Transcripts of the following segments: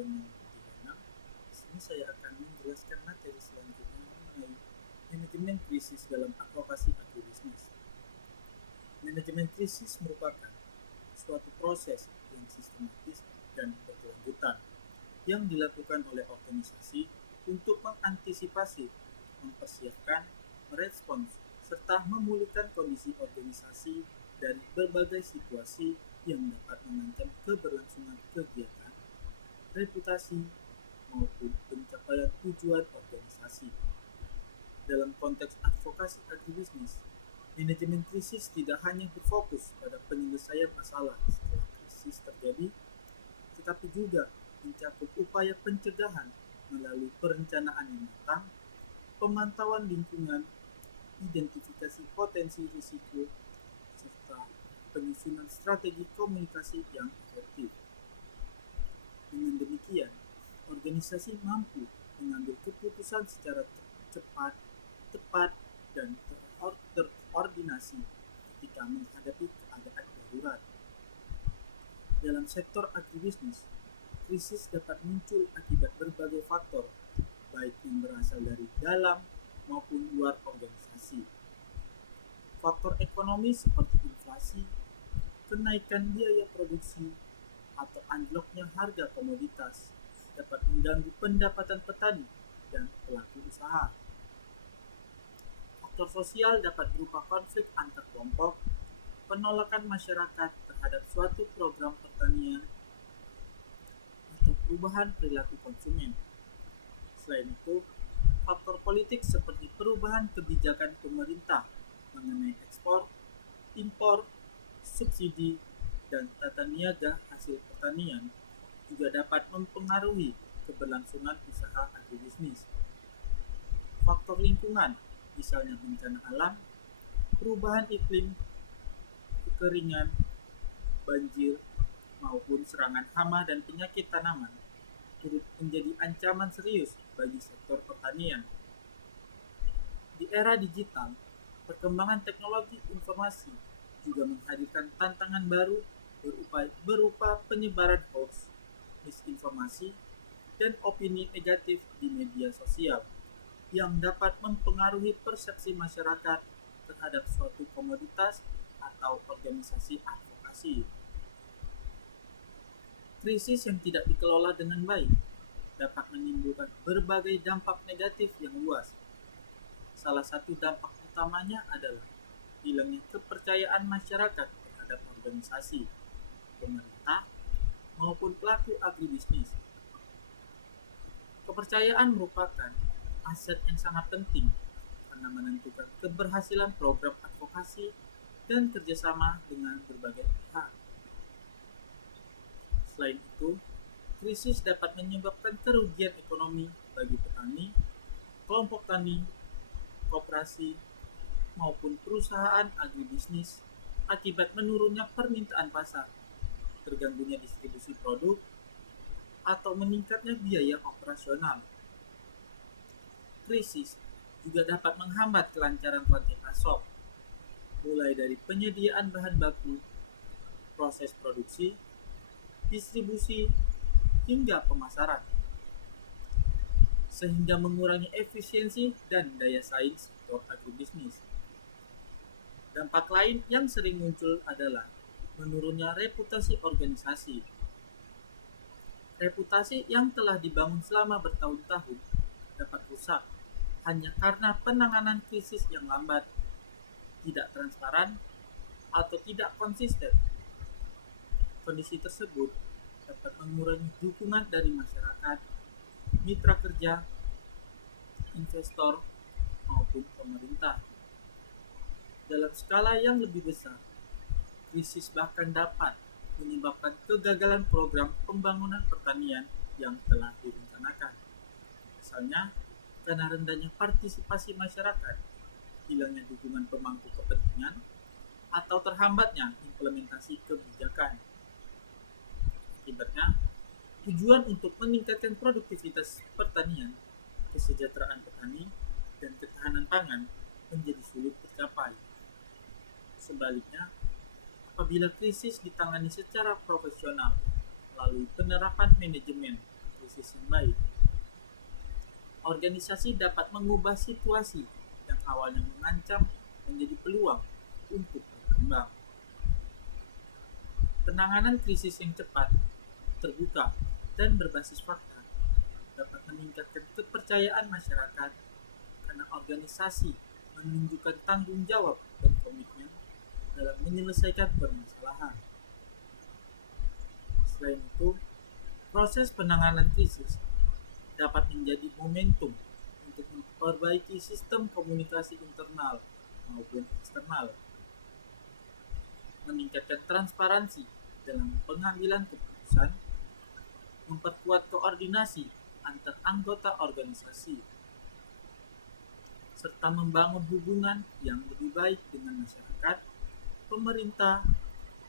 yang 36. Di sini saya akan menjelaskan materi selanjutnya mengenai manajemen krisis dalam advokasi agribisnis. Manajemen krisis merupakan suatu proses yang sistematis dan berkelanjutan yang dilakukan oleh organisasi untuk mengantisipasi, mempersiapkan, merespons, serta memulihkan kondisi organisasi dari berbagai situasi yang dapat mengancam keberlangsungan kegiatan, reputasi, maupun pencapaian tujuan organisasi. Dalam konteks advokasi agribisnis, manajemen krisis tidak hanya berfokus pada penyelesaian masalah setelah krisis terjadi, tetapi juga mencakup upaya pencegahan melalui perencanaan yang matang, pemantauan lingkungan, identifikasi potensi risiko, serta penyusunan strategi komunikasi yang efektif. Dengan demikian, organisasi mampu mengambil keputusan secara cepat, tepat, dan terkoordinasi ketika menghadapi keadaan darurat. Dalam sektor agribisnis, krisis dapat muncul akibat berbagai faktor, baik yang berasal dari dalam maupun luar organisasi. Faktor ekonomi seperti inflasi, kenaikan biaya produksi, atau anjloknya harga komoditas dapat mengganggu pendapatan petani dan pelaku usaha. Faktor sosial dapat berupa konflik antar kelompok, penolakan masyarakat terhadap suatu program pertanian, atau perubahan perilaku konsumen. Selain itu, faktor politik seperti perubahan kebijakan pemerintah mengenai ekspor, impor, subsidi, dan tata niaga hasil pertanian juga dapat mempengaruhi keberlangsungan usaha agribisnis. Faktor lingkungan, misalnya bencana alam, perubahan iklim, kekeringan, banjir, maupun serangan hama dan penyakit tanaman, turut menjadi ancaman serius bagi sektor pertanian. Di era digital, perkembangan teknologi informasi juga menghadirkan tantangan baru berupa penyebaran hoax, misinformasi, dan opini negatif di media sosial yang dapat mempengaruhi persepsi masyarakat terhadap suatu komoditas atau organisasi advokasi. Krisis yang tidak dikelola dengan baik dapat menimbulkan berbagai dampak negatif yang luas. Salah satu dampak utamanya adalah hilangnya kepercayaan masyarakat terhadap organisasi, pemerintah, maupun pelaku agribisnis. Kepercayaan merupakan aset yang sangat penting karena menentukan keberhasilan program advokasi dan kerjasama dengan berbagai pihak. Selain itu, krisis dapat menyebabkan kerugian ekonomi bagi petani, kelompok tani, koperasi, maupun perusahaan agribisnis akibat menurunnya permintaan pasar, terganggunya distribusi produk, atau meningkatnya biaya operasional. Krisis juga dapat menghambat kelancaran rantai pasok, mulai dari penyediaan bahan baku, proses produksi, distribusi, hingga pemasaran, sehingga mengurangi efisiensi dan daya saing sektor agribisnis. Dampak lain yang sering muncul adalah menurunnya reputasi organisasi. Reputasi yang telah dibangun selama bertahun-tahun dapat rusak hanya karena penanganan krisis yang lambat, tidak transparan, atau tidak konsisten. Kondisi tersebut dapat mengurangi dukungan dari masyarakat, mitra kerja, investor, maupun pemerintah. Dalam skala yang lebih besar, krisis bahkan dapat menyebabkan kegagalan program pembangunan pertanian yang telah direncanakan. Misalnya, karena rendahnya partisipasi masyarakat, hilangnya dukungan pemangku kepentingan, atau terhambatnya implementasi kebijakan. Akibatnya, tujuan untuk meningkatkan produktivitas pertanian, kesejahteraan petani, dan ketahanan pangan menjadi sulit tercapai. Sebaliknya, apabila krisis ditangani secara profesional melalui penerapan manajemen krisis yang baik. Organisasi dapat mengubah situasi yang awalnya mengancam menjadi peluang untuk berkembang. Penanganan krisis yang cepat, terbuka, dan berbasis fakta dapat meningkatkan kepercayaan masyarakat karena organisasi menunjukkan tanggung jawab dan komitmen dalam menyelesaikan permasalahan. Selain itu, proses penanganan krisis dapat menjadi momentum untuk memperbaiki sistem komunikasi internal maupun eksternal, meningkatkan transparansi dalam pengambilan keputusan, memperkuat koordinasi antar anggota organisasi, serta membangun hubungan yang lebih baik dengan masyarakat, pemerintah,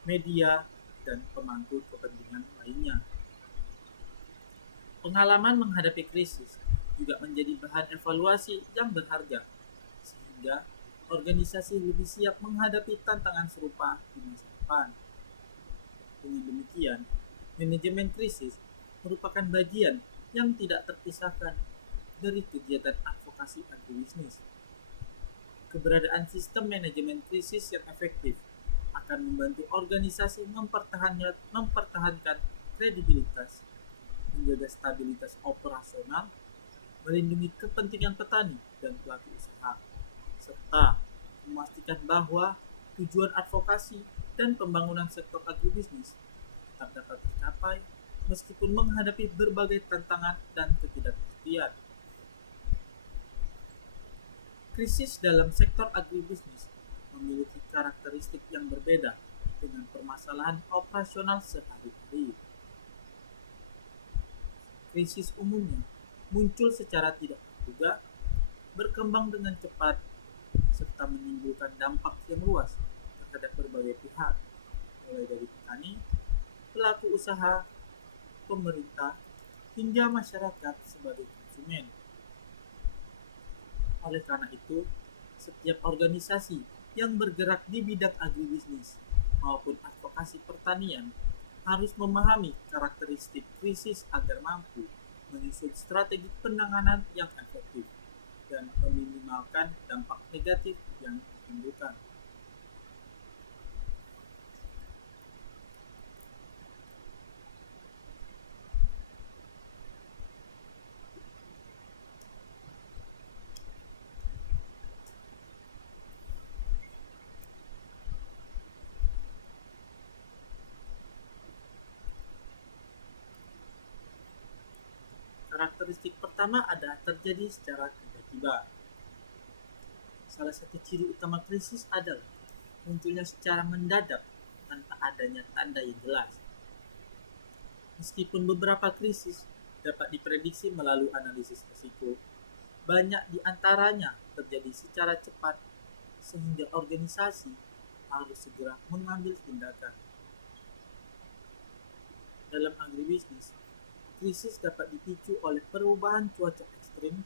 media, dan pemangku kepentingan lainnya. Pengalaman menghadapi krisis juga menjadi bahan evaluasi yang berharga, sehingga organisasi lebih siap menghadapi tantangan serupa di masa depan. Dengan demikian, manajemen krisis merupakan bagian yang tidak terpisahkan dari kegiatan advokasi agribisnis. Keberadaan sistem manajemen krisis yang efektif akan membantu organisasi mempertahankan kredibilitas, menjaga stabilitas operasional, melindungi kepentingan petani dan pelaku usaha, serta memastikan bahwa tujuan advokasi dan pembangunan sektor agribisnis tetap dapat tercapai meskipun menghadapi berbagai tantangan dan ketidakpastian. Krisis dalam sektor agribisnis memiliki karakteristik yang berbeda dengan permasalahan operasional sehari-hari. Krisis umumnya muncul secara tidak terduga, berkembang dengan cepat, serta menimbulkan dampak yang luas terhadap berbagai pihak, mulai dari petani, pelaku usaha, pemerintah, hingga masyarakat sebagai konsumen. Oleh karena itu, setiap organisasi yang bergerak di bidang agribisnis maupun advokasi pertanian harus memahami karakteristik krisis agar mampu menyusun strategi penanganan yang efektif dan meminimalkan dampak negatif yang ditimbulkan. Karakteristik pertama adalah terjadi secara tiba-tiba. Salah satu ciri utama krisis adalah munculnya secara mendadak tanpa adanya tanda yang jelas. Meskipun beberapa krisis dapat diprediksi melalui analisis risiko, banyak di antaranya terjadi secara cepat sehingga organisasi harus segera mengambil tindakan. Dalam agribisnis, krisis dapat dipicu oleh perubahan cuaca ekstrim,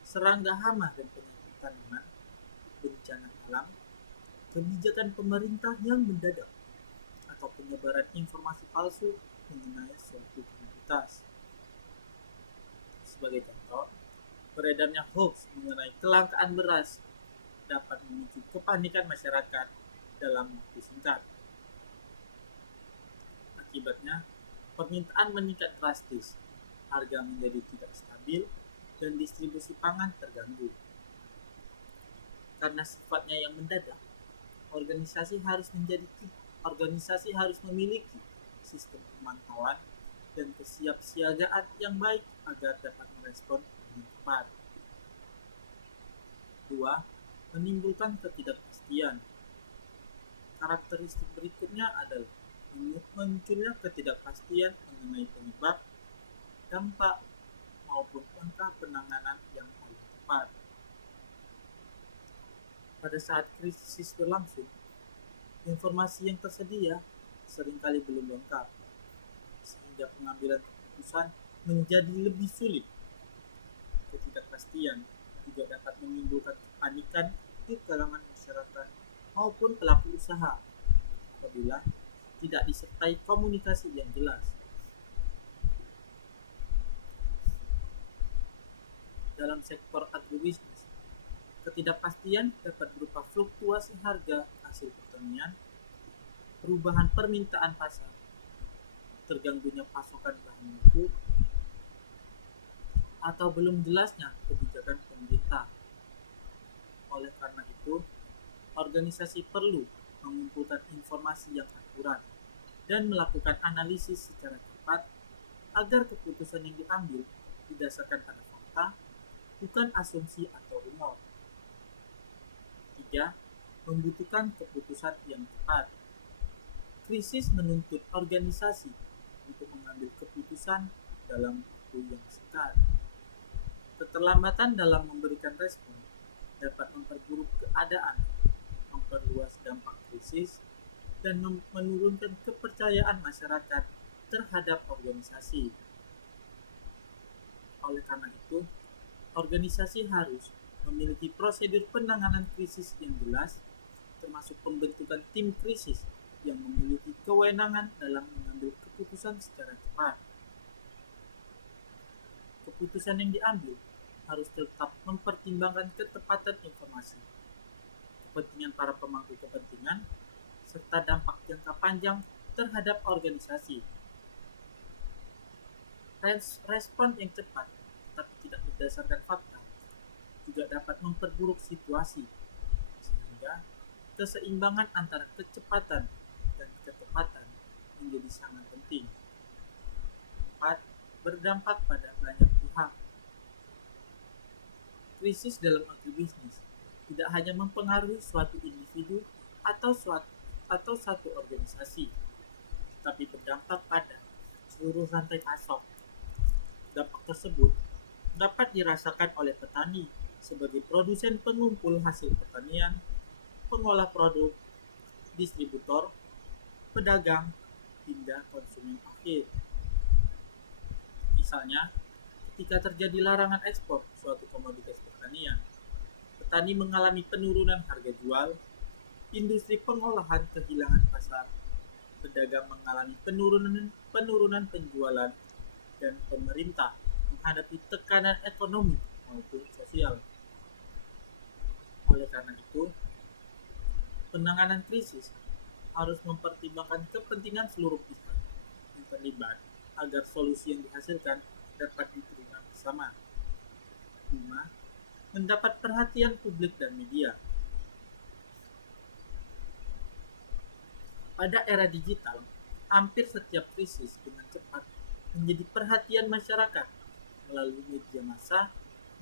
serangga hama dan penyakit tanaman, bencana alam, kebijakan pemerintah yang mendadak, atau penyebaran informasi palsu mengenai suatu komoditas. Sebagai contoh, beredarnya hoax mengenai kelangkaan beras dapat memicu kepanikan masyarakat dalam waktu singkat. Akibatnya, permintaan meningkat drastis, harga menjadi tidak stabil, dan distribusi pangan terganggu. Karena sifatnya yang mendadak, organisasi harus memiliki sistem pemantauan dan kesiapsiagaan yang baik agar dapat merespon dengan tepat. 2. Menimbulkan ketidakpastian. Karakteristik berikutnya adalah munculnya ketidakpastian mengenai penyebab, dampak, maupun langkah penanganan yang paling tepat. Pada saat krisis berlangsung, informasi yang tersedia seringkali belum lengkap, sehingga pengambilan keputusan menjadi lebih sulit. Ketidakpastian juga dapat menimbulkan kepanikan di kalangan masyarakat maupun pelaku usaha apabila tidak disertai komunikasi yang jelas. dalam sektor agribisnis. Ketidakpastian dapat berupa fluktuasi harga hasil pertanian, perubahan permintaan pasar, terganggunya pasokan bahan baku, atau belum jelasnya kebijakan pemerintah. Oleh karena itu, organisasi perlu mengumpulkan informasi yang akurat dan melakukan analisis secara cepat agar keputusan yang diambil didasarkan pada fakta, bukan asumsi atau rumor. 3. Membutuhkan keputusan yang tepat. Krisis menuntut organisasi untuk mengambil keputusan dalam waktu yang singkat. Keterlambatan dalam memberikan respon dapat memperburuk keadaan, memperluas dampak krisis, dan menurunkan kepercayaan masyarakat terhadap organisasi. Oleh karena itu, organisasi harus memiliki prosedur penanganan krisis yang jelas, termasuk pembentukan tim krisis yang memiliki kewenangan dalam mengambil keputusan secara cepat. Keputusan yang diambil harus tetap mempertimbangkan ketepatan informasi, kepentingan para pemangku kepentingan, serta dampak jangka panjang terhadap organisasi. Respon yang cepat tapi tidak berdasarkan fakta juga dapat memperburuk situasi, sehingga keseimbangan antara kecepatan dan ketepatan menjadi sangat penting. 4. Berdampak pada banyak pihak. Krisis dalam agribisnis tidak hanya mempengaruhi suatu individu atau satu organisasi, tetapi berdampak pada seluruh rantai pasok. Dampak tersebut dapat dirasakan oleh petani sebagai produsen pengumpul hasil pertanian, pengolah produk, distributor, pedagang, hingga konsumen akhir. Misalnya, ketika terjadi larangan ekspor suatu komoditas pertanian, petani mengalami penurunan harga jual, industri pengolahan kehilangan pasar, pedagang mengalami penurunan penjualan, dan pemerintah menghadapi tekanan ekonomi maupun sosial. Oleh karena itu, penanganan krisis harus mempertimbangkan kepentingan seluruh pihak yang terlibat agar solusi yang dihasilkan dapat diterima bersama. 5. Mendapat perhatian publik dan media. Pada era digital, hampir setiap krisis dengan cepat menjadi perhatian masyarakat melalui media massa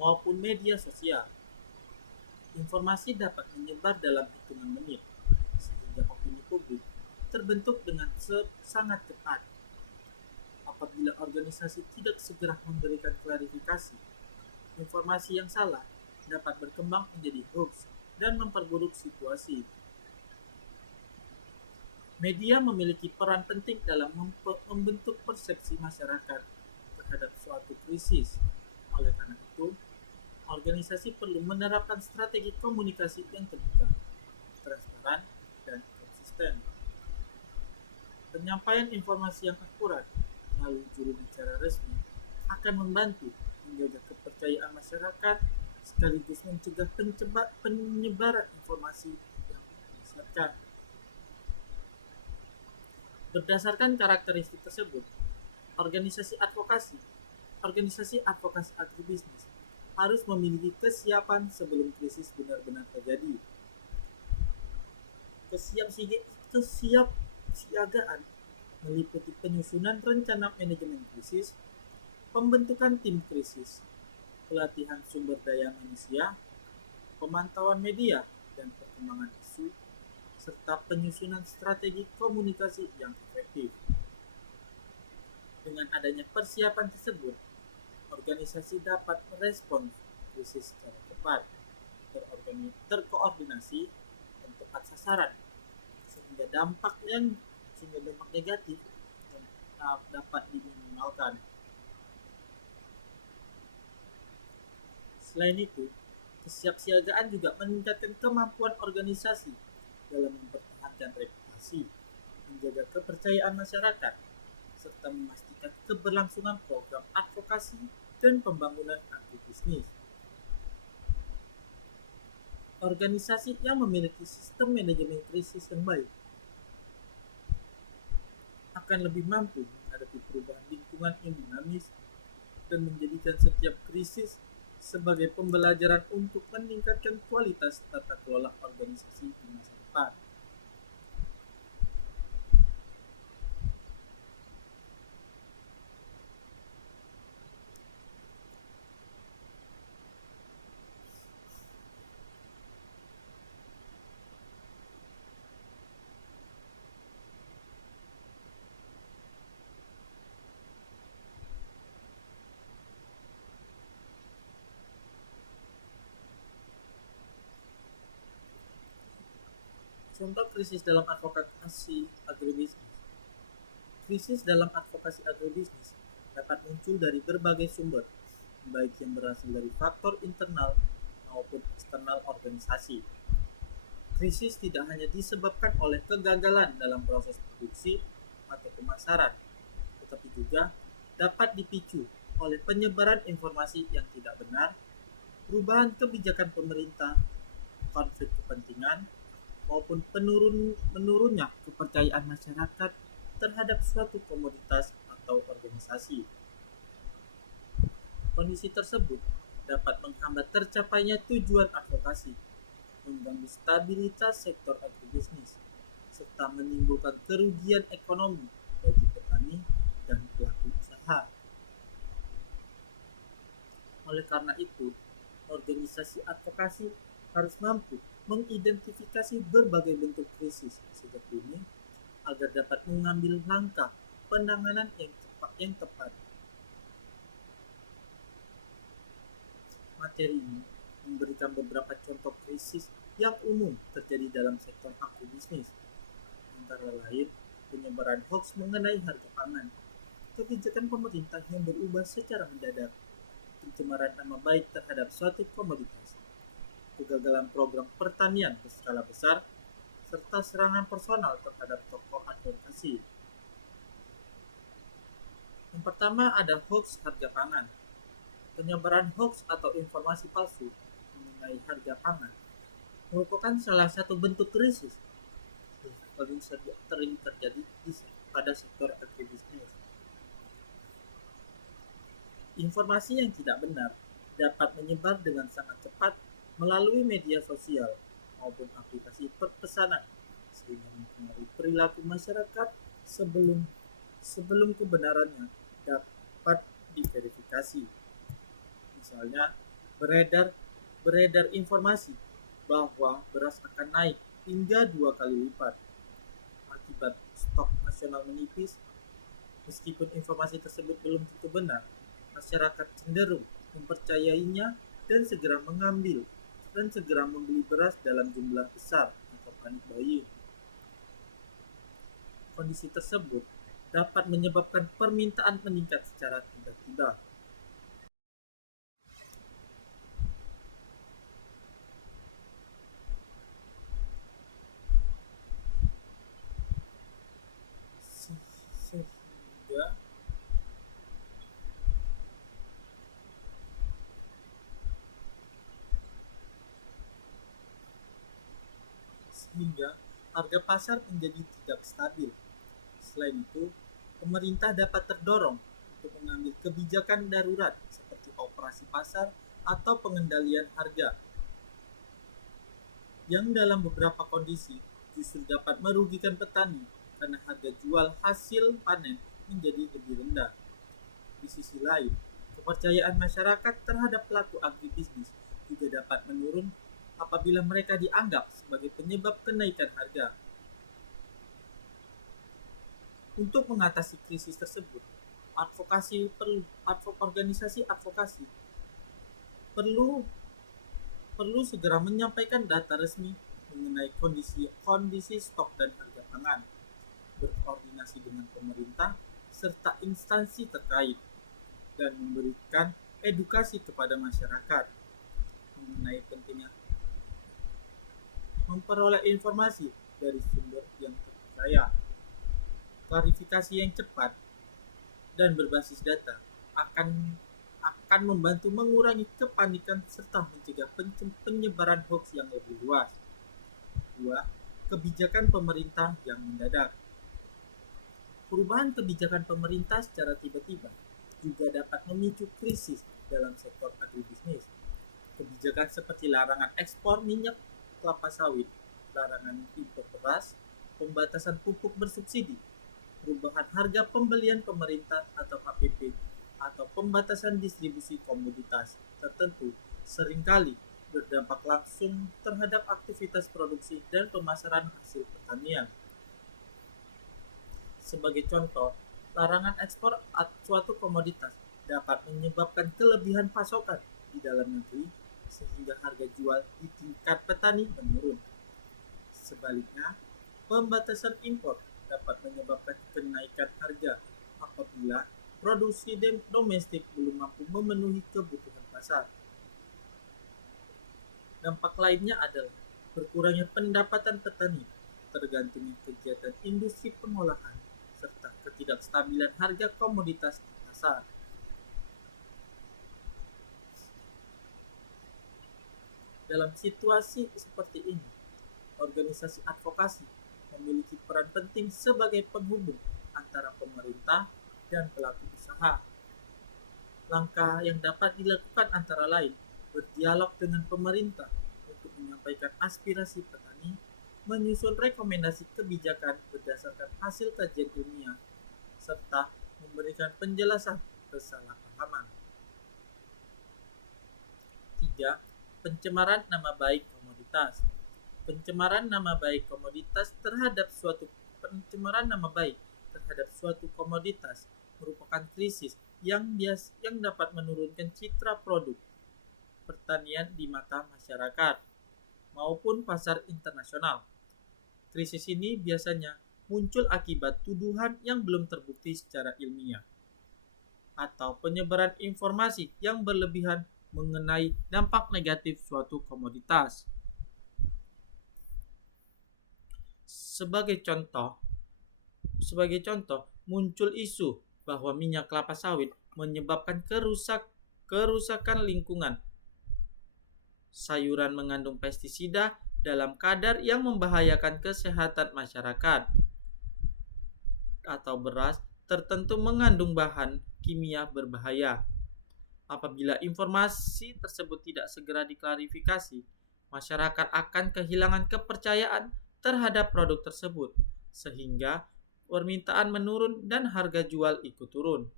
maupun media sosial. Informasi dapat menyebar dalam hitungan menit, sehingga opini publik terbentuk dengan sangat cepat. Apabila organisasi tidak segera memberikan klarifikasi, informasi yang salah dapat berkembang menjadi hoax dan memperburuk situasi. Media memiliki peran penting dalam membentuk persepsi masyarakat terhadap suatu krisis. Oleh karena itu, organisasi perlu menerapkan strategi komunikasi yang terbuka, transparan, dan konsisten. Penyampaian informasi yang akurat melalui juru bicara resmi akan membantu menjaga kepercayaan masyarakat sekaligus mencegah penyebaran informasi yang menyesatkan. Berdasarkan karakteristik tersebut, organisasi advokasi agribisnis harus memiliki kesiapan sebelum krisis benar-benar terjadi. Kesiapsiagaan meliputi penyusunan rencana manajemen krisis, pembentukan tim krisis, pelatihan sumber daya manusia, pemantauan media dan perkembangan isu, serta penyusunan strategi komunikasi yang efektif. Dengan adanya persiapan tersebut, organisasi dapat merespons krisis secara cepat, terkoordinasi, dan tepat sasaran, sehingga dampak negatif dapat diminimalkan. Selain itu, kesiapsiagaan juga meningkatkan kemampuan organisasi dalam mempertahankan reputasi, menjaga kepercayaan masyarakat, serta memastikan keberlangsungan program advokasi dan pembangunan agribisnis. Organisasi yang memiliki sistem manajemen krisis yang baik akan lebih mampu menghadapi perubahan lingkungan yang dinamis dan menjadikan setiap krisis sebagai pembelajaran untuk meningkatkan kualitas tata kelola organisasi di masa depan. Contoh krisis dalam advokasi agribisnis. Krisis dalam advokasi agribisnis dapat muncul dari berbagai sumber, baik yang berasal dari faktor internal maupun eksternal organisasi. Krisis tidak hanya disebabkan oleh kegagalan dalam proses produksi atau pemasaran, tetapi juga dapat dipicu oleh penyebaran informasi yang tidak benar, perubahan kebijakan pemerintah, konflik kepentingan, maupun menurunnya kepercayaan masyarakat terhadap suatu komoditas atau organisasi. Kondisi tersebut dapat menghambat tercapainya tujuan advokasi, mengganggu stabilitas sektor agribisnis, serta menimbulkan kerugian ekonomi bagi petani dan pelaku usaha. Oleh karena itu, organisasi advokasi harus mampu mengidentifikasi berbagai bentuk krisis sejak dini agar dapat mengambil langkah penanganan yang tepat. Materi ini memberikan beberapa contoh krisis yang umum terjadi dalam sektor agribisnis, antara lain penyebaran hoax mengenai harga pangan, kebijakan pemerintah yang berubah secara mendadak, pencemaran nama baik terhadap suatu komoditas, kegagalan program pertanian berskala besar, serta serangan personal terhadap tokoh advokasi. Yang pertama ada hoax harga pangan. Penyebaran hoax atau informasi palsu mengenai harga pangan merupakan salah satu bentuk krisis yang paling sering terjadi pada sektor agribisnis. Informasi yang tidak benar dapat menyebar dengan sangat cepat melalui media sosial maupun aplikasi pepesanan sehingga mempengaruhi perilaku masyarakat sebelum sebelum kebenarannya dapat diverifikasi. Misalnya, beredar beredar informasi bahwa beras akan naik hingga 2 kali lipat akibat stok nasional menipis. Meskipun informasi tersebut belum tentu benar, masyarakat cenderung mempercayainya dan segera membeli beras dalam jumlah besar atau panic buying. Kondisi tersebut dapat menyebabkan permintaan meningkat secara tiba-tiba. Sehingga sehingga harga pasar menjadi tidak stabil. Selain itu, pemerintah dapat terdorong untuk mengambil kebijakan darurat seperti operasi pasar atau pengendalian harga yang dalam beberapa kondisi justru dapat merugikan petani karena harga jual hasil panen menjadi lebih rendah. Di sisi lain, kepercayaan masyarakat terhadap pelaku agribisnis juga dapat menurun apabila mereka dianggap sebagai penyebab kenaikan harga. Untuk mengatasi krisis tersebut, organisasi advokasi perlu perlu segera menyampaikan data resmi mengenai kondisi stok dan harga pangan, berkoordinasi dengan pemerintah serta instansi terkait, dan memberikan edukasi kepada masyarakat mengenai pentingnya memperoleh informasi dari sumber yang terpercaya. Klarifikasi yang cepat dan berbasis data akan akan membantu mengurangi kepanikan serta mencegah penyebaran hoax yang lebih luas. 2. Kebijakan pemerintah yang mendadak. Perubahan kebijakan pemerintah secara tiba-tiba juga dapat memicu krisis dalam sektor agribisnis. Kebijakan seperti larangan ekspor minyak kelapa sawit, larangan impor beras, pembatasan pupuk bersubsidi, perubahan harga pembelian pemerintah atau HPP, atau pembatasan distribusi komoditas tertentu seringkali berdampak langsung terhadap aktivitas produksi dan pemasaran hasil pertanian. Sebagai contoh, larangan ekspor suatu komoditas dapat menyebabkan kelebihan pasokan di dalam negeri sehingga harga jual di tingkat petani menurun. Sebaliknya, pembatasan impor dapat menyebabkan kenaikan harga apabila produksi domestik belum mampu memenuhi kebutuhan pasar. Dampak lainnya adalah berkurangnya pendapatan petani, tergantungnya kegiatan industri pengolahan, serta ketidakstabilan harga komoditas di pasar. Dalam situasi seperti ini, organisasi advokasi memiliki peran penting sebagai penghubung antara pemerintah dan pelaku usaha. Langkah yang dapat dilakukan antara lain berdialog dengan pemerintah untuk menyampaikan aspirasi petani, menyusun rekomendasi kebijakan berdasarkan hasil kajian ilmiah, serta memberikan penjelasan kesalahpahaman. 3. Pencemaran nama baik komoditas. Pencemaran nama baik komoditas terhadap suatu komoditas merupakan krisis yang dapat menurunkan citra produk pertanian di mata masyarakat maupun pasar internasional. Krisis ini biasanya muncul akibat tuduhan yang belum terbukti secara ilmiah atau penyebaran informasi yang berlebihan mengenai dampak negatif suatu komoditas. Sebagai contoh, muncul isu bahwa minyak kelapa sawit menyebabkan kerusakan lingkungan. Sayuran mengandung pestisida dalam kadar yang membahayakan kesehatan masyarakat. Atau beras tertentu mengandung bahan kimia berbahaya. Apabila informasi tersebut tidak segera diklarifikasi, masyarakat akan kehilangan kepercayaan terhadap produk tersebut, sehingga permintaan menurun dan harga jual ikut turun.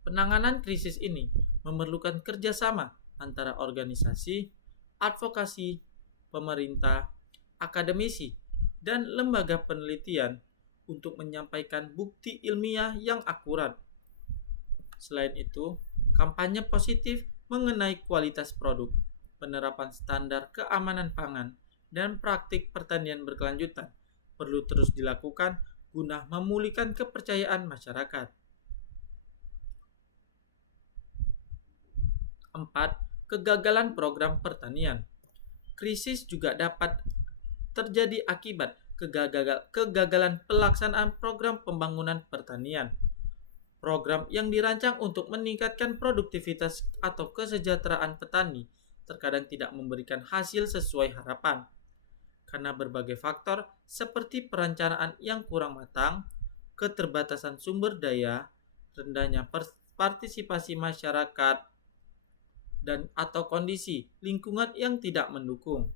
Penanganan krisis ini memerlukan kerjasama antara organisasi, advokasi, pemerintah, akademisi, dan lembaga penelitian untuk menyampaikan bukti ilmiah yang akurat. Selain itu, kampanye positif mengenai kualitas produk, penerapan standar keamanan pangan, dan praktik pertanian berkelanjutan perlu terus dilakukan guna memulihkan kepercayaan masyarakat. 4. Kegagalan program pertanian. Krisis juga dapat terjadi akibat kegagalan pelaksanaan program pembangunan pertanian. Program yang dirancang untuk meningkatkan produktivitas atau kesejahteraan petani terkadang tidak memberikan hasil sesuai harapan karena berbagai faktor seperti perencanaan yang kurang matang, keterbatasan sumber daya, rendahnya partisipasi masyarakat, dan atau kondisi lingkungan yang tidak mendukung.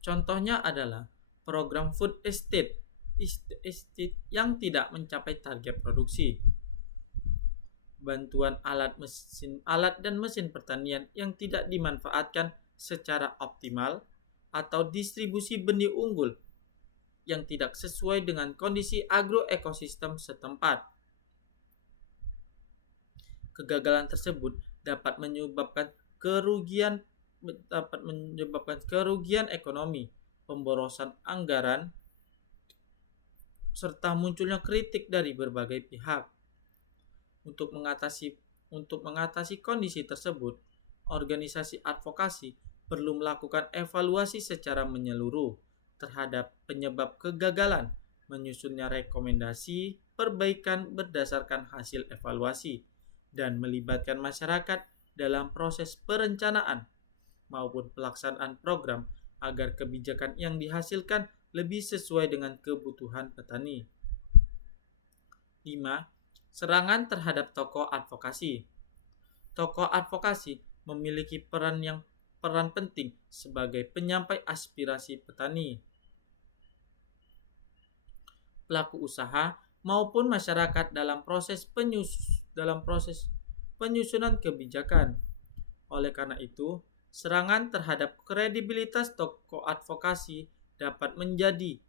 Contohnya adalah program food estate yang tidak mencapai target produksi, bantuan alat dan mesin pertanian yang tidak dimanfaatkan secara optimal, atau distribusi benih unggul yang tidak sesuai dengan kondisi agroekosistem setempat. Kegagalan tersebut dapat menyebabkan kerugian ekonomi, pemborosan anggaran, serta munculnya kritik dari berbagai pihak. Untuk mengatasi kondisi tersebut, organisasi advokasi perlu melakukan evaluasi secara menyeluruh terhadap penyebab kegagalan, menyusunnya rekomendasi perbaikan berdasarkan hasil evaluasi dan melibatkan masyarakat dalam proses perencanaan maupun pelaksanaan program agar kebijakan yang dihasilkan lebih sesuai dengan kebutuhan petani. 5. Serangan terhadap tokoh advokasi. Tokoh advokasi memiliki peran penting sebagai penyampai aspirasi petani, pelaku usaha maupun masyarakat dalam proses penyusunan kebijakan. Oleh karena itu, serangan terhadap kredibilitas tokoh advokasi dapat menjadi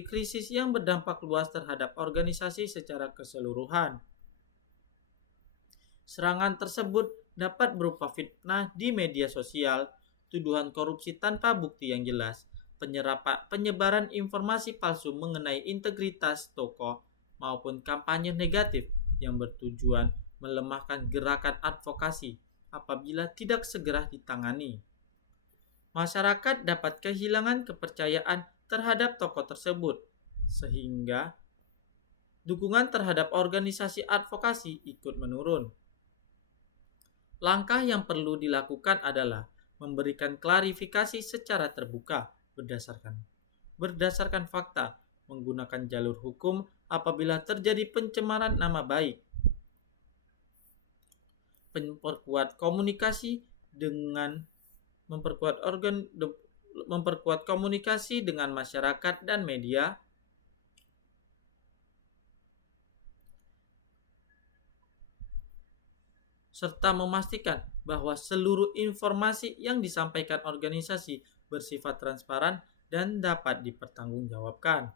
krisis yang berdampak luas terhadap organisasi secara keseluruhan. Serangan tersebut dapat berupa fitnah di media sosial, tuduhan korupsi tanpa bukti yang jelas, penyebaran informasi palsu mengenai integritas tokoh, maupun kampanye negatif yang bertujuan melemahkan gerakan advokasi apabila tidak segera ditangani. Masyarakat dapat kehilangan kepercayaan terhadap tokoh tersebut, sehingga dukungan terhadap organisasi advokasi ikut menurun. Langkah yang perlu dilakukan adalah memberikan klarifikasi secara terbuka berdasarkan fakta, menggunakan jalur hukum apabila terjadi pencemaran nama baik, memperkuat komunikasi dengan masyarakat dan media, serta memastikan bahwa seluruh informasi yang disampaikan organisasi bersifat transparan dan dapat dipertanggungjawabkan.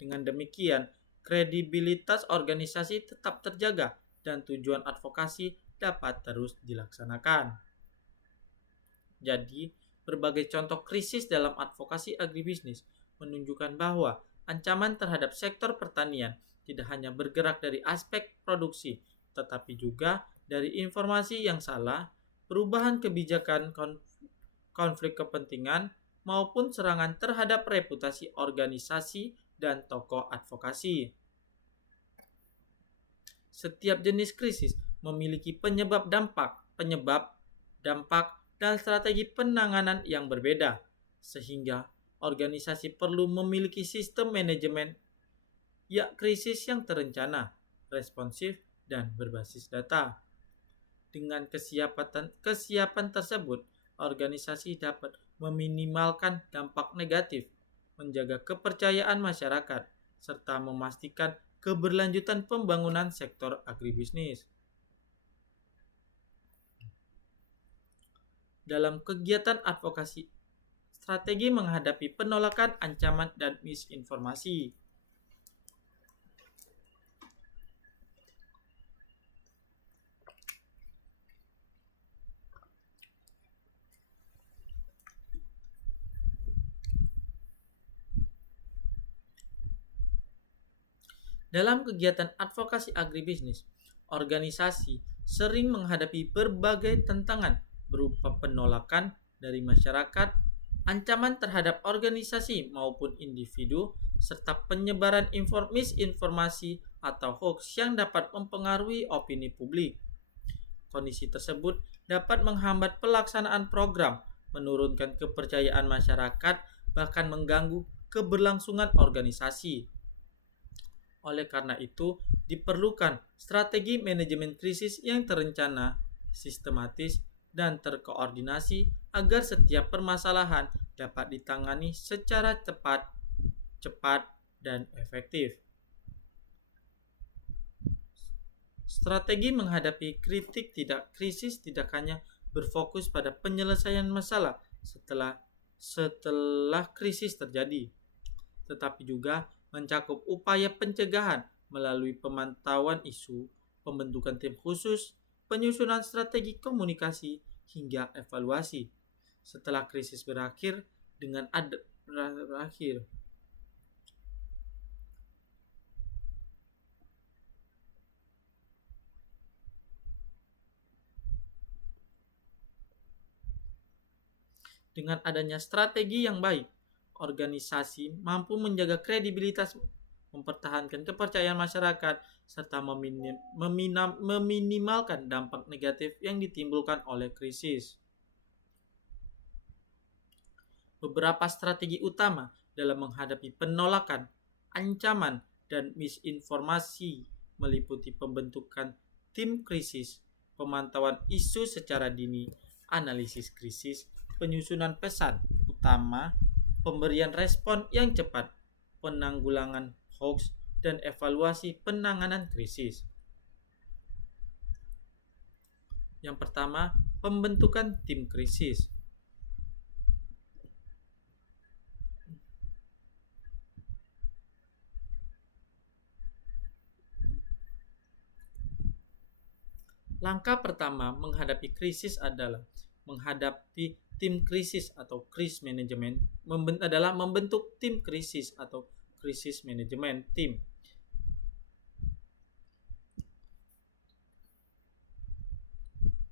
Dengan demikian, kredibilitas organisasi tetap terjaga dan tujuan advokasi dapat terus dilaksanakan. Jadi, berbagai contoh krisis dalam advokasi agribisnis menunjukkan bahwa ancaman terhadap sektor pertanian tidak hanya bergerak dari aspek produksi, tetapi juga dari informasi yang salah, perubahan kebijakan, konflik kepentingan, maupun serangan terhadap reputasi organisasi dan tokoh advokasi. Setiap jenis krisis memiliki penyebab, dampak, dan strategi penanganan yang berbeda, sehingga organisasi perlu memiliki sistem manajemen krisis yang terencana, responsif, dan berbasis data. Dengan kesiapan tersebut, organisasi dapat meminimalkan dampak negatif, menjaga kepercayaan masyarakat, serta memastikan keberlanjutan pembangunan sektor agribisnis. Dalam kegiatan advokasi, strategi menghadapi penolakan, ancaman, dan misinformasi. Dalam kegiatan advokasi agribisnis, organisasi sering menghadapi berbagai tantangan berupa penolakan dari masyarakat, ancaman terhadap organisasi maupun individu, serta penyebaran misinformasi atau hoax yang dapat mempengaruhi opini publik. Kondisi tersebut dapat menghambat pelaksanaan program, menurunkan kepercayaan masyarakat, bahkan mengganggu keberlangsungan organisasi. Oleh karena itu, diperlukan strategi manajemen krisis yang terencana, sistematis, dan terkoordinasi agar setiap permasalahan dapat ditangani secara cepat, dan efektif. Strategi menghadapi krisis tidak hanya berfokus pada penyelesaian masalah setelah krisis terjadi, tetapi juga mencakup upaya pencegahan melalui pemantauan isu, pembentukan tim khusus, penyusunan strategi komunikasi, hingga evaluasi setelah krisis berakhir. Dengan adanya strategi yang baik, organisasi mampu menjaga kredibilitas, mempertahankan kepercayaan masyarakat, serta meminimalkan dampak negatif yang ditimbulkan oleh krisis. Beberapa strategi utama dalam menghadapi penolakan, ancaman, dan misinformasi meliputi pembentukan tim krisis, pemantauan isu secara dini, analisis krisis, penyusunan pesan utama, pemberian respon yang cepat, penanggulangan hoax, dan evaluasi penanganan krisis. Yang pertama, pembentukan tim krisis. Langkah pertama menghadapi krisis adalah menghadapi tim krisis atau krisis manajemen adalah membentuk tim krisis atau krisis manajemen tim.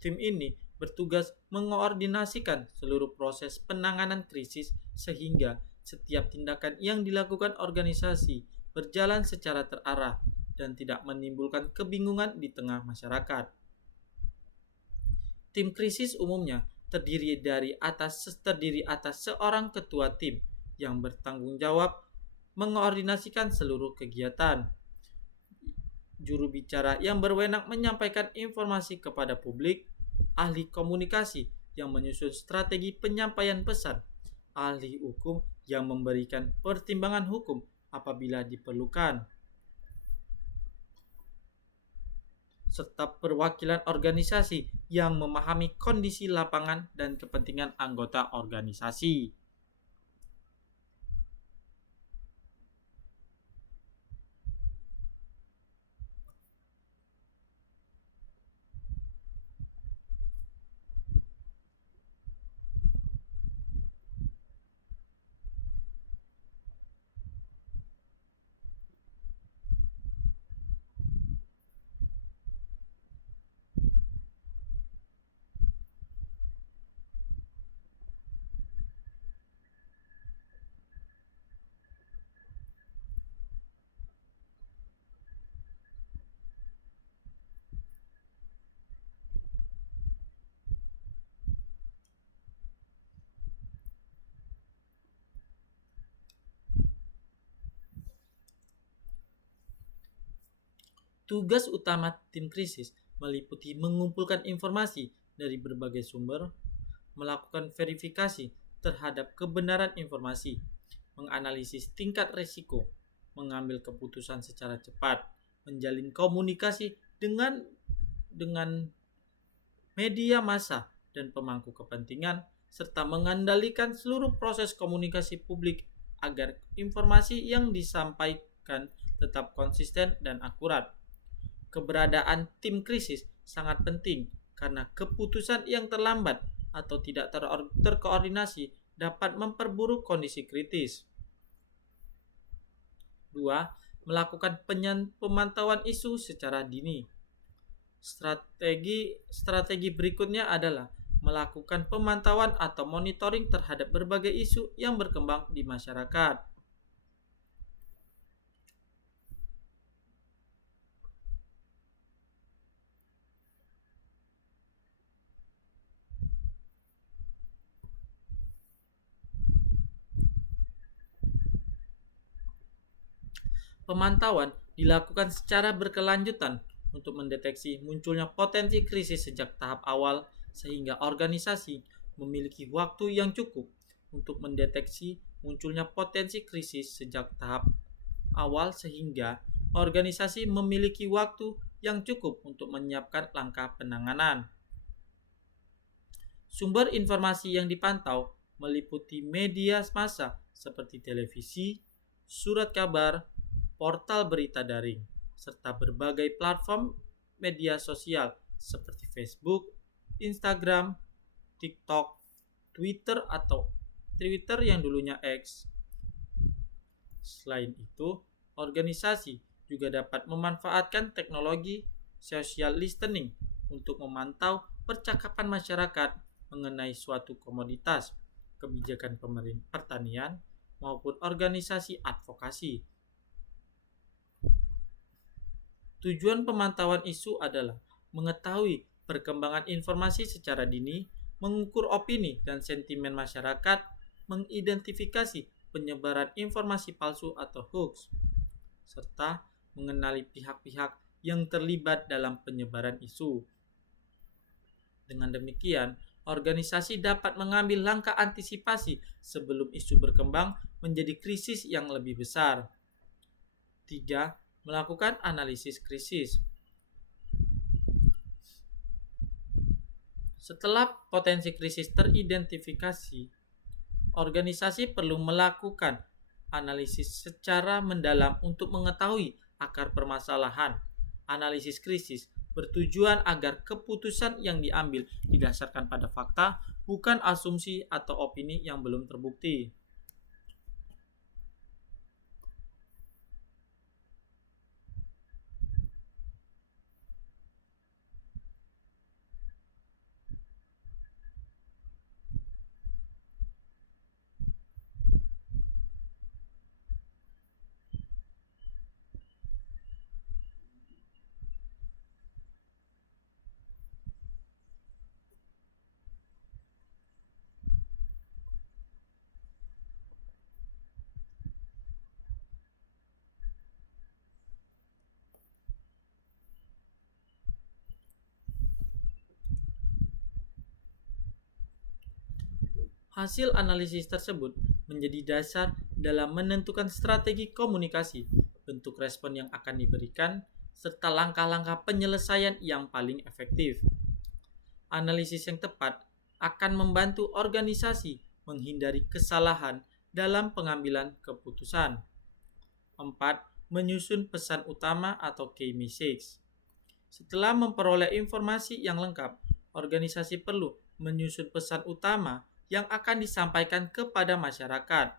Tim ini bertugas mengoordinasikan seluruh proses penanganan krisis sehingga setiap tindakan yang dilakukan organisasi berjalan secara terarah dan tidak menimbulkan kebingungan di tengah masyarakat. Tim krisis umumnya terdiri atas seorang ketua tim yang bertanggung jawab mengordinasikan seluruh kegiatan. Juru bicara yang berwenang menyampaikan informasi kepada publik, ahli komunikasi yang menyusun strategi penyampaian pesan, ahli hukum yang memberikan pertimbangan hukum apabila diperlukan, serta perwakilan organisasi yang memahami kondisi lapangan dan kepentingan anggota organisasi. Tugas utama tim krisis meliputi mengumpulkan informasi dari berbagai sumber, melakukan verifikasi terhadap kebenaran informasi, menganalisis tingkat risiko, mengambil keputusan secara cepat, menjalin komunikasi dengan media massa dan pemangku kepentingan, serta mengendalikan seluruh proses komunikasi publik agar informasi yang disampaikan tetap konsisten dan akurat. Keberadaan tim krisis sangat penting karena keputusan yang terlambat atau tidak terkoordinasi dapat memperburuk kondisi kritis. 2. Melakukan pemantauan isu secara dini. Strategi berikutnya adalah melakukan pemantauan atau monitoring terhadap berbagai isu yang berkembang di masyarakat. Pemantauan dilakukan secara berkelanjutan untuk mendeteksi munculnya potensi krisis sejak tahap awal sehingga organisasi memiliki waktu yang cukup untuk mendeteksi munculnya potensi krisis sejak tahap awal sehingga organisasi memiliki waktu yang cukup untuk menyiapkan langkah penanganan. Sumber informasi yang dipantau meliputi media massa seperti televisi, surat kabar, portal berita daring, serta berbagai platform media sosial seperti Facebook, Instagram, TikTok, Twitter yang dulunya X. Selain itu, organisasi juga dapat memanfaatkan teknologi social listening untuk memantau percakapan masyarakat mengenai suatu komoditas, kebijakan pertanian, maupun organisasi advokasi. Tujuan pemantauan isu adalah mengetahui perkembangan informasi secara dini, mengukur opini dan sentimen masyarakat, mengidentifikasi penyebaran informasi palsu atau hoax, serta mengenali pihak-pihak yang terlibat dalam penyebaran isu. Dengan demikian, organisasi dapat mengambil langkah antisipasi sebelum isu berkembang menjadi krisis yang lebih besar. 3. Melakukan analisis krisis. Setelah potensi krisis teridentifikasi, organisasi perlu melakukan analisis secara mendalam untuk mengetahui akar permasalahan. Analisis krisis bertujuan agar keputusan yang diambil didasarkan pada fakta, bukan asumsi atau opini yang belum terbukti. Hasil analisis tersebut menjadi dasar dalam menentukan strategi komunikasi, bentuk respon yang akan diberikan, serta langkah-langkah penyelesaian yang paling efektif. Analisis yang tepat akan membantu organisasi menghindari kesalahan dalam pengambilan keputusan. 4. Menyusun pesan utama atau key message. Setelah memperoleh informasi yang lengkap, organisasi perlu menyusun pesan utama yang akan disampaikan kepada masyarakat.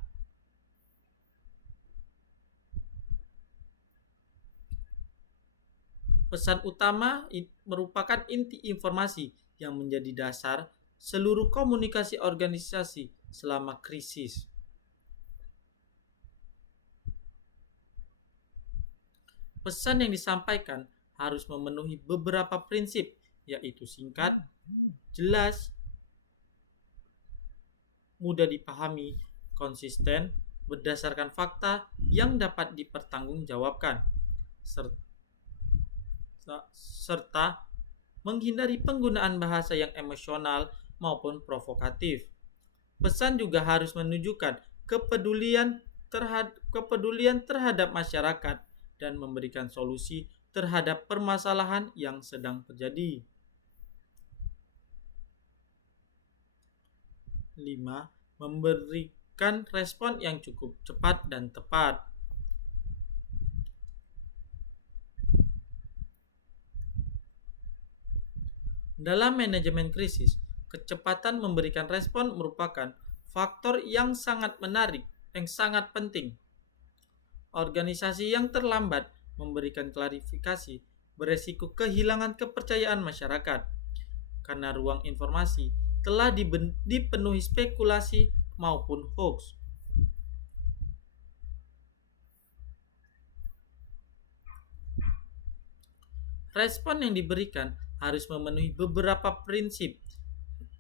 Pesan utama merupakan inti informasi yang menjadi dasar seluruh komunikasi organisasi selama krisis. Pesan yang disampaikan harus memenuhi beberapa prinsip, yaitu singkat, jelas, mudah dipahami, konsisten, berdasarkan fakta yang dapat dipertanggungjawabkan, serta menghindari penggunaan bahasa yang emosional maupun provokatif. Pesan juga harus menunjukkan kepedulian terhadap masyarakat dan memberikan solusi terhadap permasalahan yang sedang terjadi. 5. Memberikan respon yang cukup cepat dan tepat. Dalam manajemen krisis, kecepatan memberikan respon merupakan faktor yang sangat penting. Organisasi yang terlambat memberikan klarifikasi beresiko kehilangan kepercayaan masyarakat karena ruang informasi telah dipenuhi spekulasi maupun hoax. Respon yang diberikan harus memenuhi beberapa prinsip,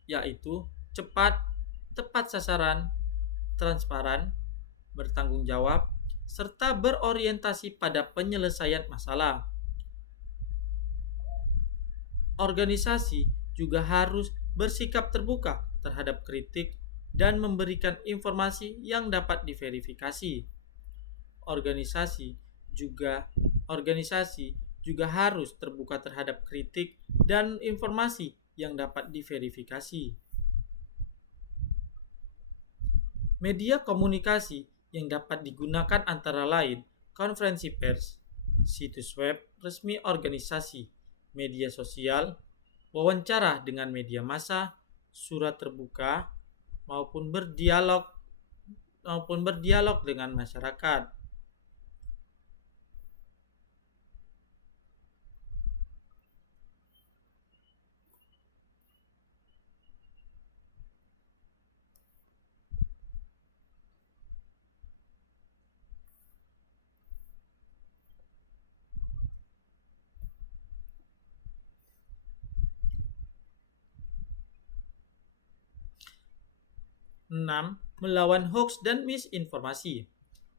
yaitu cepat, tepat sasaran, transparan, bertanggung jawab, serta berorientasi pada penyelesaian masalah. Organisasi juga harus bersikap terbuka terhadap kritik dan memberikan informasi yang dapat diverifikasi. Organisasi juga harus terbuka terhadap kritik dan informasi yang dapat diverifikasi. Media komunikasi yang dapat digunakan antara lain konferensi pers, situs web resmi organisasi, media sosial, wawancara dengan media massa, surat terbuka, maupun berdialog dengan masyarakat. 6. Melawan hoax dan misinformasi.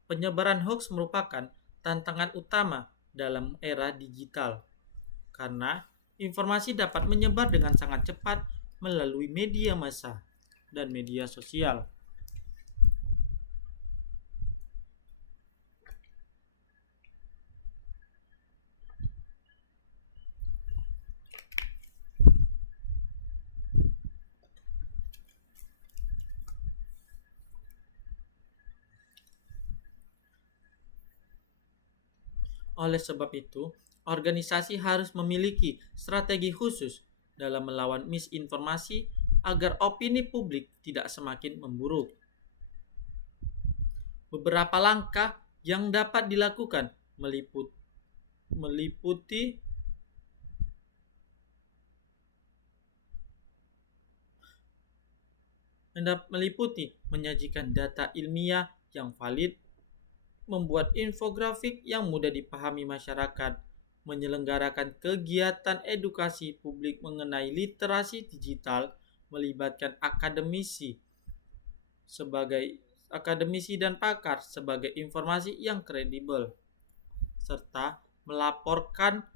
Penyebaran hoax merupakan tantangan utama dalam era digital karena informasi dapat menyebar dengan sangat cepat melalui media massa dan media sosial. Oleh sebab itu, organisasi harus memiliki strategi khusus dalam melawan misinformasi agar opini publik tidak semakin memburuk. Beberapa langkah yang dapat dilakukan meliputi menyajikan data ilmiah yang valid, membuat infografik yang mudah dipahami masyarakat, menyelenggarakan kegiatan edukasi publik mengenai literasi digital, melibatkan akademisi dan pakar sebagai informasi yang kredibel, serta melaporkan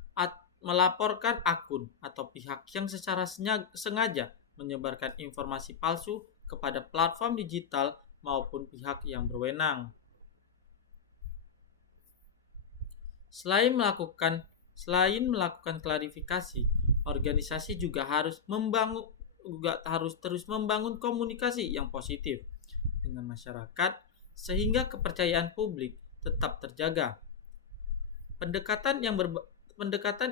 akun atau pihak yang secara sengaja menyebarkan informasi palsu kepada platform digital maupun pihak yang berwenang. Selain melakukan selain melakukan klarifikasi, organisasi juga harus terus membangun komunikasi yang positif dengan masyarakat sehingga kepercayaan publik tetap terjaga. Pendekatan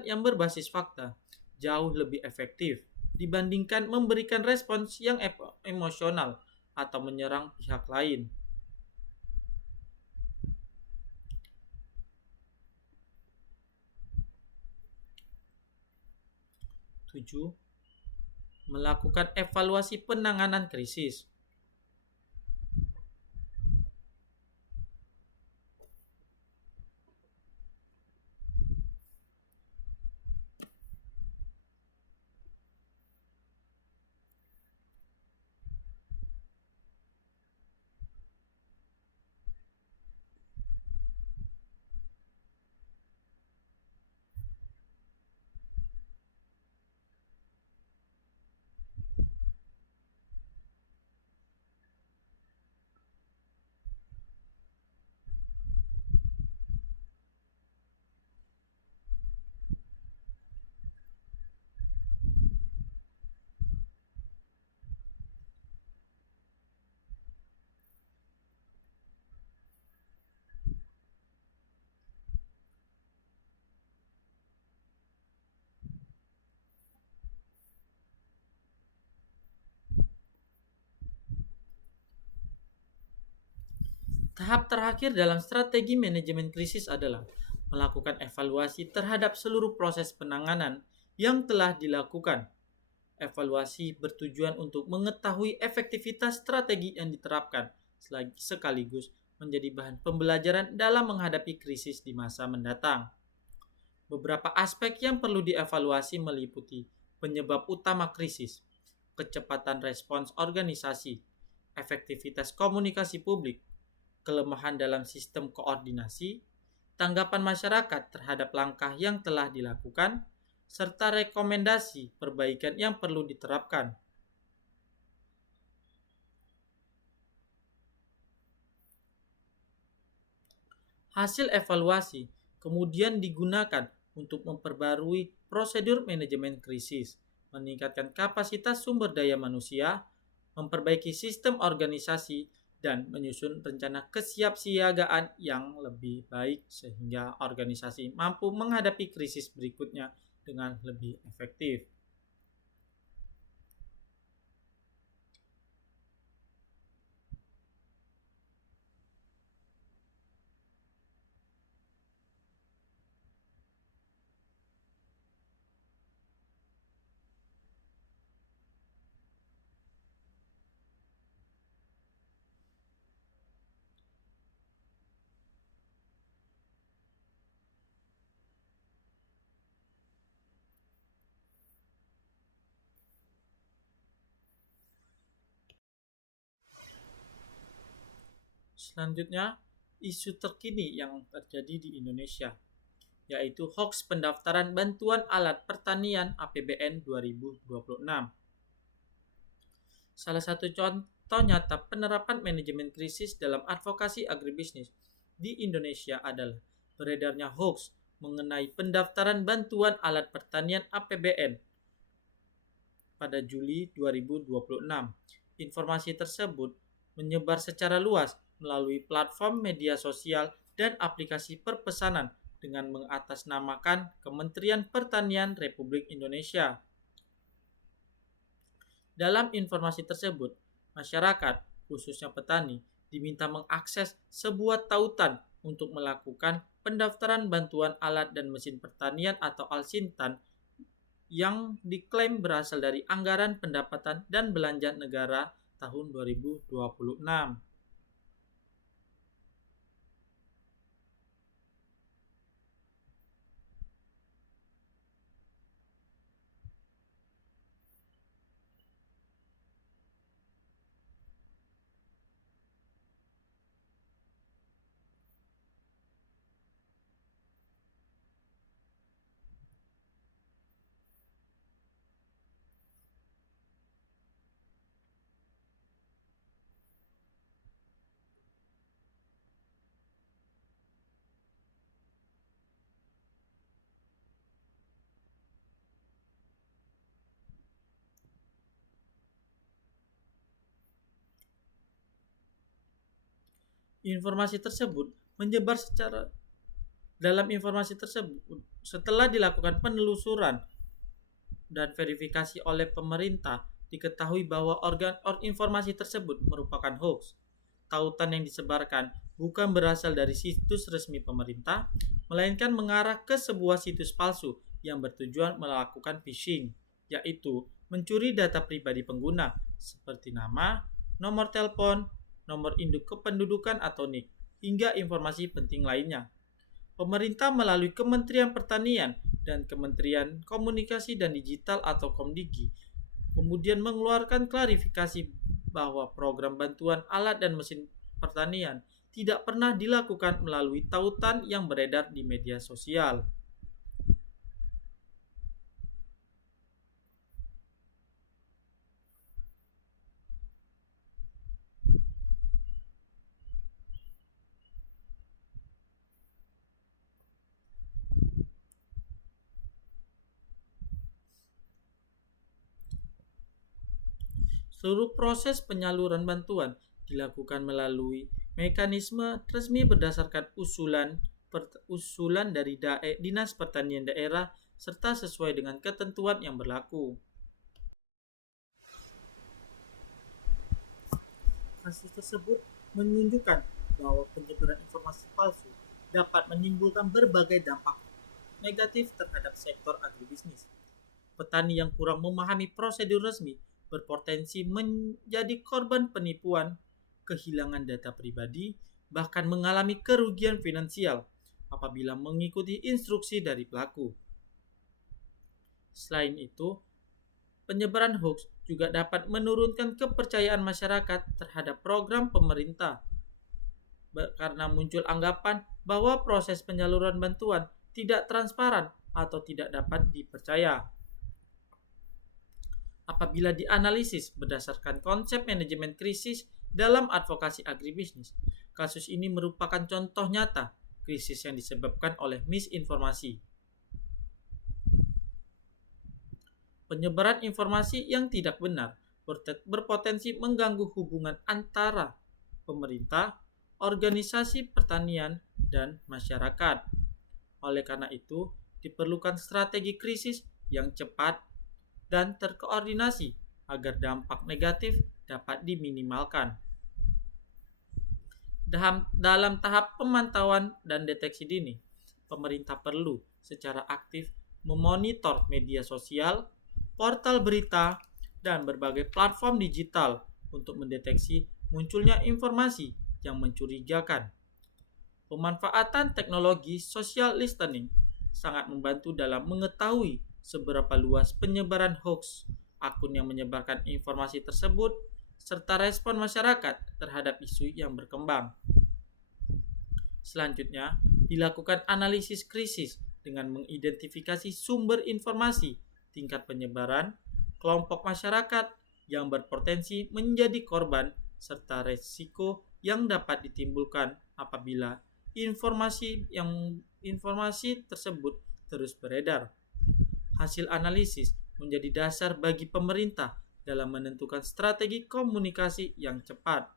yang berbasis fakta jauh lebih efektif dibandingkan memberikan respons yang emosional atau menyerang pihak lain. 7. Melakukan evaluasi penanganan krisis. Tahap terakhir dalam strategi manajemen krisis adalah melakukan evaluasi terhadap seluruh proses penanganan yang telah dilakukan. Evaluasi bertujuan untuk mengetahui efektivitas strategi yang diterapkan, sekaligus menjadi bahan pembelajaran dalam menghadapi krisis di masa mendatang. Beberapa aspek yang perlu dievaluasi meliputi penyebab utama krisis, kecepatan respons organisasi, efektivitas komunikasi publik, kelemahan dalam sistem koordinasi, tanggapan masyarakat terhadap langkah yang telah dilakukan, serta rekomendasi perbaikan yang perlu diterapkan. Hasil evaluasi kemudian digunakan untuk memperbarui prosedur manajemen krisis, meningkatkan kapasitas sumber daya manusia, memperbaiki sistem organisasi, dan menyusun rencana kesiapsiagaan yang lebih baik sehingga organisasi mampu menghadapi krisis berikutnya dengan lebih efektif. Selanjutnya, isu terkini yang terjadi di Indonesia, yaitu hoax pendaftaran bantuan alat pertanian APBN 2026. Salah satu contoh nyata penerapan manajemen krisis dalam advokasi agribisnis di Indonesia adalah beredarnya hoax mengenai pendaftaran bantuan alat pertanian APBN pada Juli 2026. Informasi tersebut menyebar secara luas melalui platform media sosial dan aplikasi perpesanan dengan mengatasnamakan Kementerian Pertanian Republik Indonesia. Dalam informasi tersebut, masyarakat, khususnya petani, diminta mengakses sebuah tautan untuk melakukan pendaftaran bantuan alat dan mesin pertanian atau Alsintan yang diklaim berasal dari anggaran pendapatan dan belanja negara tahun 2026. Informasi tersebut menyebar dalam informasi tersebut setelah dilakukan penelusuran dan verifikasi oleh pemerintah, diketahui bahwa informasi tersebut merupakan hoax. Tautan yang disebarkan bukan berasal dari situs resmi pemerintah, melainkan mengarah ke sebuah situs palsu yang bertujuan melakukan phishing, yaitu mencuri data pribadi pengguna seperti nama, nomor telepon, nomor induk kependudukan atau NIK, hingga informasi penting lainnya. Pemerintah melalui Kementerian Pertanian dan Kementerian Komunikasi dan Digital atau Komdigi kemudian mengeluarkan klarifikasi bahwa program bantuan alat dan mesin pertanian tidak pernah dilakukan melalui tautan yang beredar di media sosial. Seluruh proses penyaluran bantuan dilakukan melalui mekanisme resmi berdasarkan usulan dari Dinas Pertanian Daerah serta sesuai dengan ketentuan yang berlaku. Kasus tersebut menunjukkan bahwa penyebaran informasi palsu dapat menimbulkan berbagai dampak negatif terhadap sektor agribisnis. Petani yang kurang memahami prosedur resmi berpotensi menjadi korban penipuan, kehilangan data pribadi, bahkan mengalami kerugian finansial apabila mengikuti instruksi dari pelaku. Selain itu, penyebaran hoax juga dapat menurunkan kepercayaan masyarakat terhadap program pemerintah karena muncul anggapan bahwa proses penyaluran bantuan tidak transparan atau tidak dapat dipercaya. Apabila dianalisis berdasarkan konsep manajemen krisis dalam advokasi agribisnis, kasus ini merupakan contoh nyata krisis yang disebabkan oleh misinformasi. Penyebaran informasi yang tidak benar berpotensi mengganggu hubungan antara pemerintah, organisasi pertanian, dan masyarakat. Oleh karena itu, diperlukan strategi krisis yang cepat dan terkoordinasi agar dampak negatif dapat diminimalkan. Dalam tahap pemantauan dan deteksi dini, pemerintah perlu secara aktif memonitor media sosial, portal berita, dan berbagai platform digital untuk mendeteksi munculnya informasi yang mencurigakan. Pemanfaatan teknologi social listening sangat membantu dalam mengetahui seberapa luas penyebaran hoax, akun yang menyebarkan informasi tersebut, serta respon masyarakat terhadap isu yang berkembang. Selanjutnya, dilakukan analisis krisis dengan mengidentifikasi sumber informasi, tingkat penyebaran, kelompok masyarakat yang berpotensi menjadi korban, serta resiko yang dapat ditimbulkan apabila informasi tersebut terus beredar. Hasil analisis menjadi dasar bagi pemerintah dalam menentukan strategi komunikasi yang cepat.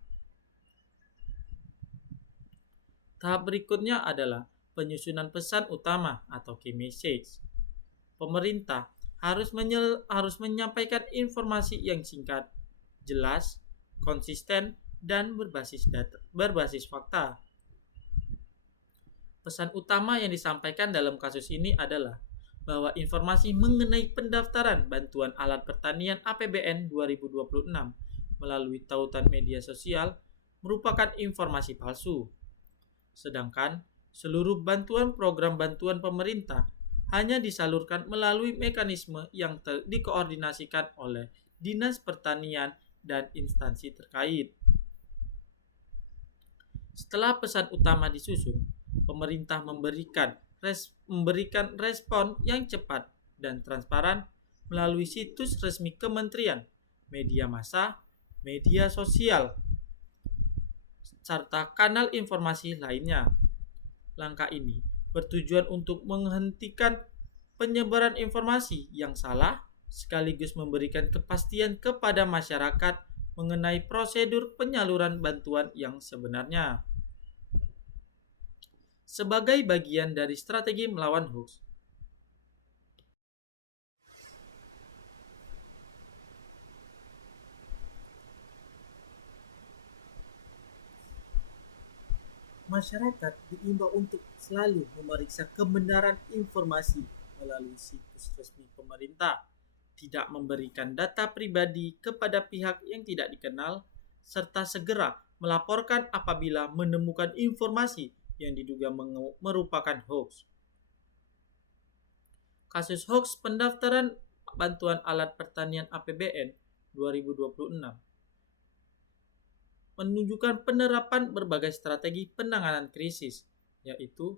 Tahap berikutnya adalah penyusunan pesan utama atau key message. Pemerintah harus menyampaikan informasi yang singkat, jelas, konsisten, dan berbasis fakta. Pesan utama yang disampaikan dalam kasus ini adalah bahwa informasi mengenai pendaftaran bantuan alat pertanian APBN 2026 melalui tautan media sosial merupakan informasi palsu. Sedangkan seluruh program bantuan pemerintah hanya disalurkan melalui mekanisme yang dikoordinasikan oleh Dinas Pertanian dan instansi terkait. Setelah pesan utama disusun, pemerintah memberikan respon yang cepat dan transparan melalui situs resmi kementerian, media massa, media sosial, serta kanal informasi lainnya. Langkah ini bertujuan untuk menghentikan penyebaran informasi yang salah sekaligus memberikan kepastian kepada masyarakat mengenai prosedur penyaluran bantuan yang sebenarnya. Sebagai bagian dari strategi melawan hoax, masyarakat diimbau untuk selalu memeriksa kebenaran informasi melalui situs resmi pemerintah, tidak memberikan data pribadi kepada pihak yang tidak dikenal, serta segera melaporkan apabila menemukan informasi yang diduga merupakan hoax. Kasus hoax pendaftaran bantuan alat pertanian APBN 2026 menunjukkan penerapan berbagai strategi penanganan krisis, yaitu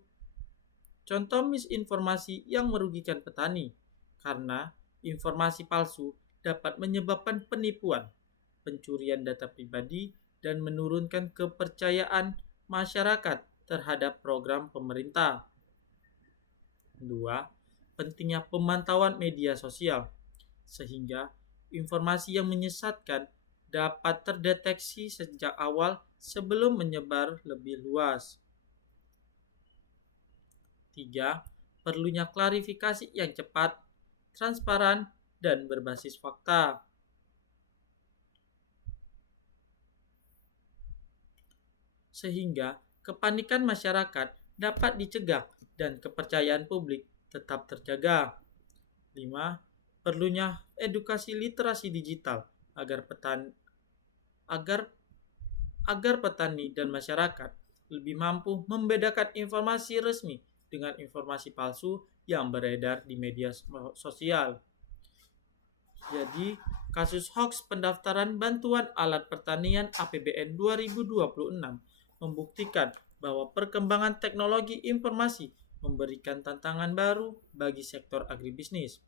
contoh misinformasi yang merugikan petani, karena informasi palsu dapat menyebabkan penipuan, pencurian data pribadi, dan menurunkan kepercayaan masyarakat terhadap program pemerintah. 2. Pentingnya pemantauan media sosial, sehingga informasi yang menyesatkan dapat terdeteksi sejak awal sebelum menyebar lebih luas. 3. Perlunya klarifikasi yang cepat, transparan, dan berbasis fakta. Sehingga kepanikan masyarakat dapat dicegah dan kepercayaan publik tetap terjaga. 5. Perlunya edukasi literasi digital agar petani dan masyarakat lebih mampu membedakan informasi resmi dengan informasi palsu yang beredar di media sosial. Jadi, kasus hoax pendaftaran bantuan alat pertanian APBN 2026 membuktikan bahwa perkembangan teknologi informasi memberikan tantangan baru bagi sektor agribisnis.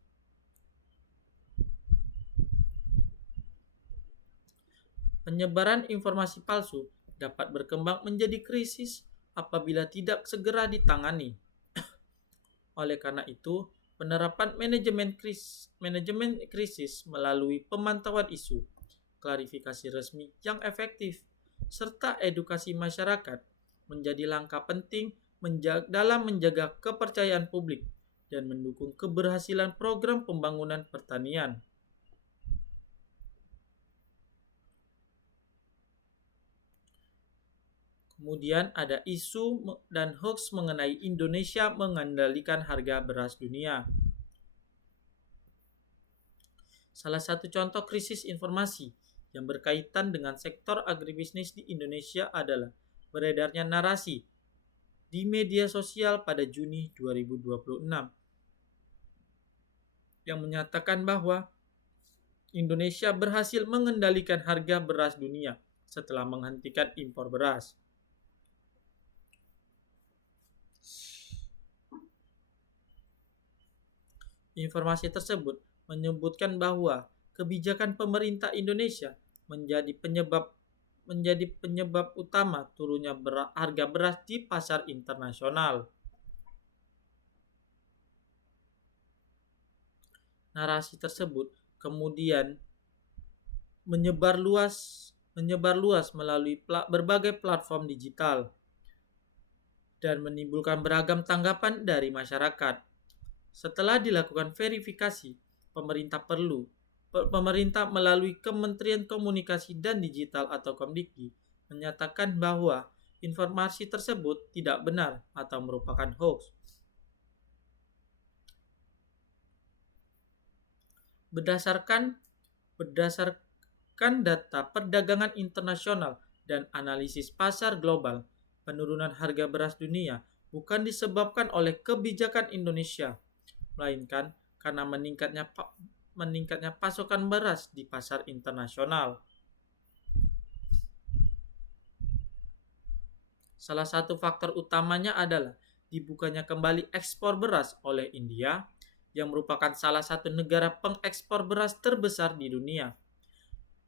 Penyebaran informasi palsu dapat berkembang menjadi krisis apabila tidak segera ditangani. Oleh karena itu, penerapan manajemen krisis melalui pemantauan isu, klarifikasi resmi yang efektif, serta edukasi masyarakat menjadi langkah penting dalam menjaga kepercayaan publik dan mendukung keberhasilan program pembangunan pertanian. Kemudian ada isu dan hoax mengenai Indonesia mengendalikan harga beras dunia. Salah satu contoh krisis informasi yang berkaitan dengan sektor agribisnis di Indonesia adalah beredarnya narasi di media sosial pada Juni 2026 yang menyatakan bahwa Indonesia berhasil mengendalikan harga beras dunia setelah menghentikan impor beras. Informasi tersebut menyebutkan bahwa kebijakan pemerintah Indonesia menjadi penyebab utama turunnya harga beras di pasar internasional. Narasi tersebut kemudian menyebar luas melalui berbagai platform digital dan menimbulkan beragam tanggapan dari masyarakat. Setelah dilakukan verifikasi, pemerintah melalui Kementerian Komunikasi dan Digital atau Kemdikti menyatakan bahwa informasi tersebut tidak benar atau merupakan hoax. Berdasarkan data perdagangan internasional dan analisis pasar global, penurunan harga beras dunia bukan disebabkan oleh kebijakan Indonesia, melainkan karena meningkatnya pasokan beras di pasar internasional. Salah satu faktor utamanya adalah dibukanya kembali ekspor beras oleh India, yang merupakan salah satu negara pengekspor beras terbesar di dunia.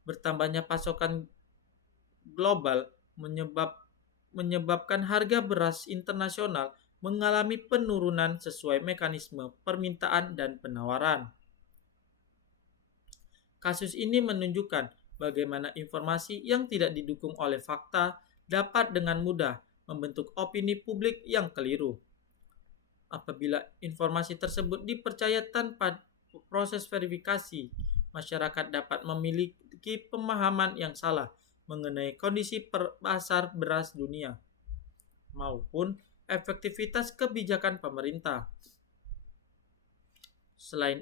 Bertambahnya pasokan global menyebabkan harga beras internasional mengalami penurunan sesuai mekanisme permintaan dan penawaran. Kasus ini menunjukkan bagaimana informasi yang tidak didukung oleh fakta dapat dengan mudah membentuk opini publik yang keliru. Apabila informasi tersebut dipercaya tanpa proses verifikasi, masyarakat dapat memiliki pemahaman yang salah mengenai kondisi pasar beras dunia maupun efektivitas kebijakan pemerintah. Selain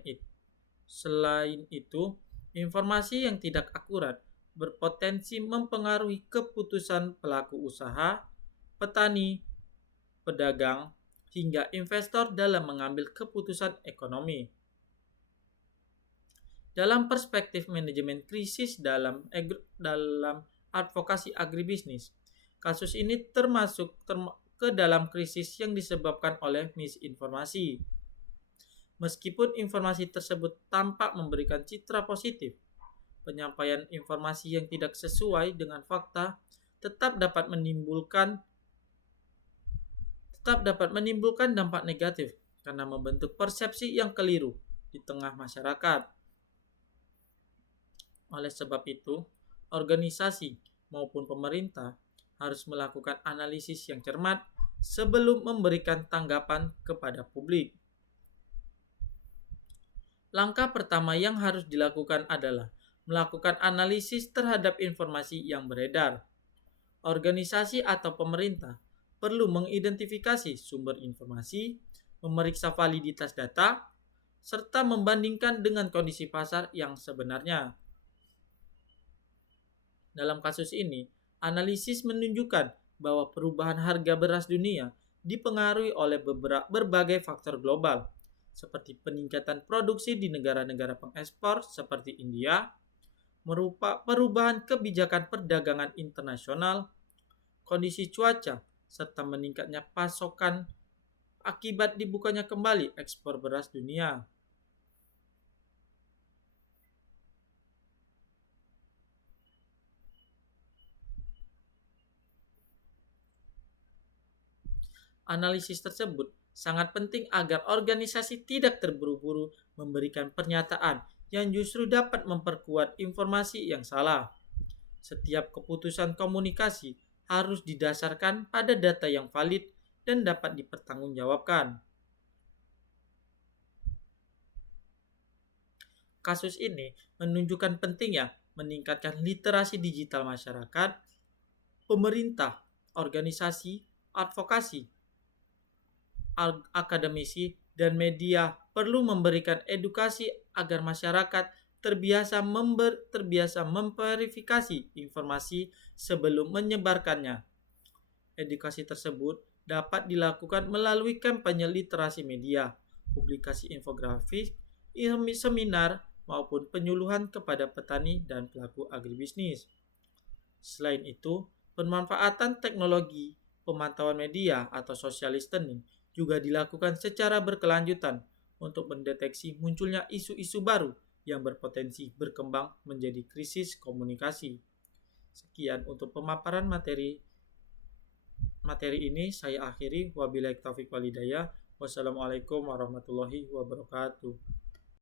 itu, informasi yang tidak akurat berpotensi mempengaruhi keputusan pelaku usaha, petani, pedagang, hingga investor dalam mengambil keputusan ekonomi. Dalam perspektif manajemen krisis dalam advokasi agribisnis, kasus ini termasuk ke dalam krisis yang disebabkan oleh misinformasi. Meskipun informasi tersebut tampak memberikan citra positif, penyampaian informasi yang tidak sesuai dengan fakta tetap dapat menimbulkan dampak negatif karena membentuk persepsi yang keliru di tengah masyarakat. Oleh sebab itu, organisasi maupun pemerintah harus melakukan analisis yang cermat sebelum memberikan tanggapan kepada publik. Langkah pertama yang harus dilakukan adalah melakukan analisis terhadap informasi yang beredar. Organisasi atau pemerintah perlu mengidentifikasi sumber informasi, memeriksa validitas data, serta membandingkan dengan kondisi pasar yang sebenarnya. Dalam kasus ini, analisis menunjukkan bahwa perubahan harga beras dunia dipengaruhi oleh berbagai faktor global, seperti peningkatan produksi di negara-negara pengekspor seperti India, perubahan kebijakan perdagangan internasional, kondisi cuaca, serta meningkatnya pasokan akibat dibukanya kembali ekspor beras dunia. Analisis tersebut sangat penting agar organisasi tidak terburu-buru memberikan pernyataan yang justru dapat memperkuat informasi yang salah. Setiap keputusan komunikasi harus didasarkan pada data yang valid dan dapat dipertanggungjawabkan. Kasus ini menunjukkan pentingnya meningkatkan literasi digital masyarakat, pemerintah, organisasi, advokasi, akademisi, dan media perlu memberikan edukasi agar masyarakat terbiasa memverifikasi informasi sebelum menyebarkannya. Edukasi tersebut dapat dilakukan melalui kampanye literasi media, publikasi infografis, seminar, maupun penyuluhan kepada petani dan pelaku agribisnis. Selain itu, pemanfaatan teknologi, pemantauan media atau social listening juga dilakukan secara berkelanjutan untuk mendeteksi munculnya isu-isu baru yang berpotensi berkembang menjadi krisis komunikasi. Sekian untuk pemaparan materi ini saya akhiri. Wabillahi taufik walhidayah. Wassalamualaikum warahmatullahi wabarakatuh.